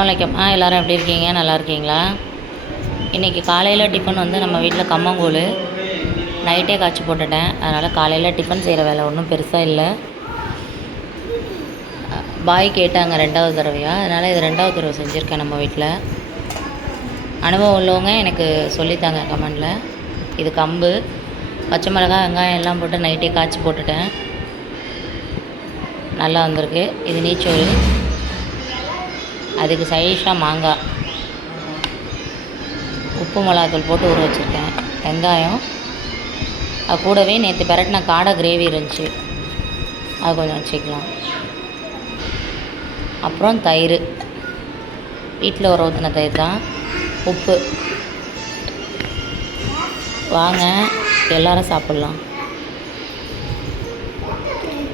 வணக்கம் ஆ எல்லோரும் எப்படி இருக்கீங்க? நல்லா இருக்கீங்களா? இன்றைக்கி காலையில் டிஃபன் வந்து நம்ம வீட்டில் கம்மங்கூழ். நைட்டே காய்ச்சி போட்டுட்டேன். அதனால் காலையில் டிஃபன் செய்கிற வேலை ஒன்றும் பெருசாக இல்லை. பாய் கேட்டாங்க ரெண்டாவது தடவையாக அதனால் இது ரெண்டாவது தடவை செஞ்சுருக்கேன் நம்ம வீட்டில் அனுபவம் உள்ளவங்க எனக்கு சொல்லித்தாங்க கமெண்டில். இது கம்பு பச்சை மிளகாய் வெங்காயம் எல்லாம் போட்டு நைட்டே காய்ச்சி போட்டுட்டேன். நல்லா வந்திருக்கு. இது நீச்சோறு. அதுக்கு சைடிஷாக மாங்காய் உப்பு மிளகாத்தூள் போட்டு ஊற வச்சுருக்கேன். வெங்காயம். அது கூடவே நேற்று பெரட்டின காடை கிரேவி இருந்துச்சு. அது கொஞ்சம் வச்சுக்கலாம். அப்புறம் தயிர். வீட்டில் ஒரு ஊற்றின தயிர் தான். உப்பு. வாங்க எல்லாரும் சாப்பிட்லாம்.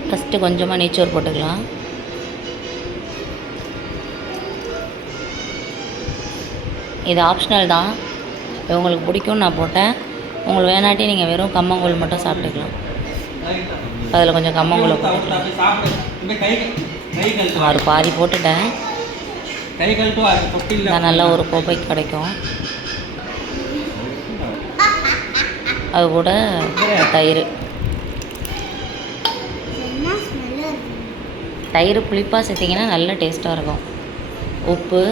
ஃபஸ்ட்டு கொஞ்சமாக நெய்ச்சோறு போட்டுக்கலாம். இது ஆப்ஷனல் தான். உங்களுக்கு பிடிக்கும்னு நான் போட்டேன். உங்களுக்கு வேணாட்டி நீங்கள் வெறும் கம்மங்கூழ் மட்டும் சாப்பிட்டுக்கலாம். அதில் கொஞ்சம் கம்மங்கூழ் போட்டுக்கலாம் ஒரு பாதி போட்டுட்டேன். நான் நல்ல ஒரு கோப்பைக்கு கிடைக்கும். அது கூட தயிர். தயிர் புளிப்பாக சேர்த்திங்கன்னா நல்ல டேஸ்ட்டாக இருக்கும். உப்பு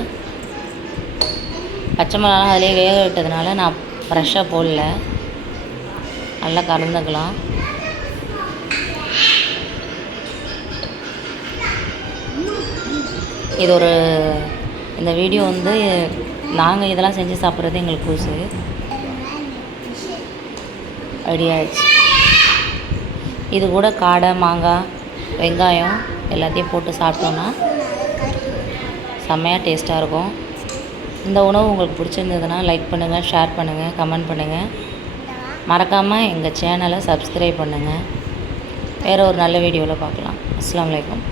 பச்சை மிளகாலாம் அதிலே வேக விட்டதுனால நான் ஃப்ரெஷ்ஷாக போடல. நல்லா கலந்துக்கலாம். இது ஒரு இந்த வீடியோ வந்து நாங்கள் இதெல்லாம் செஞ்சு சாப்பிட்றது எங்களுக்கு புதுசு ரெடியாகிடுச்சு இது கூட காடை மாங்காய் வெங்காயம் எல்லாத்தையும் போட்டு சாப்பிட்டோன்னா செம்மையாக டேஸ்ட்டாக இருக்கும். இந்த உணவு உங்களுக்கு பிடிச்சிருந்ததுன்னா லைக் பண்ணுங்கள் ஷேர் பண்ணுங்கள் கமெண்ட் பண்ணுங்கள் மறக்காமல் எங்கள் சேனலை சப்ஸ்கிரைப் பண்ணுங்கள் வேறு ஒரு நல்ல வீடியோவில் பார்க்கலாம். அஸ்லாம் வலைக்கம்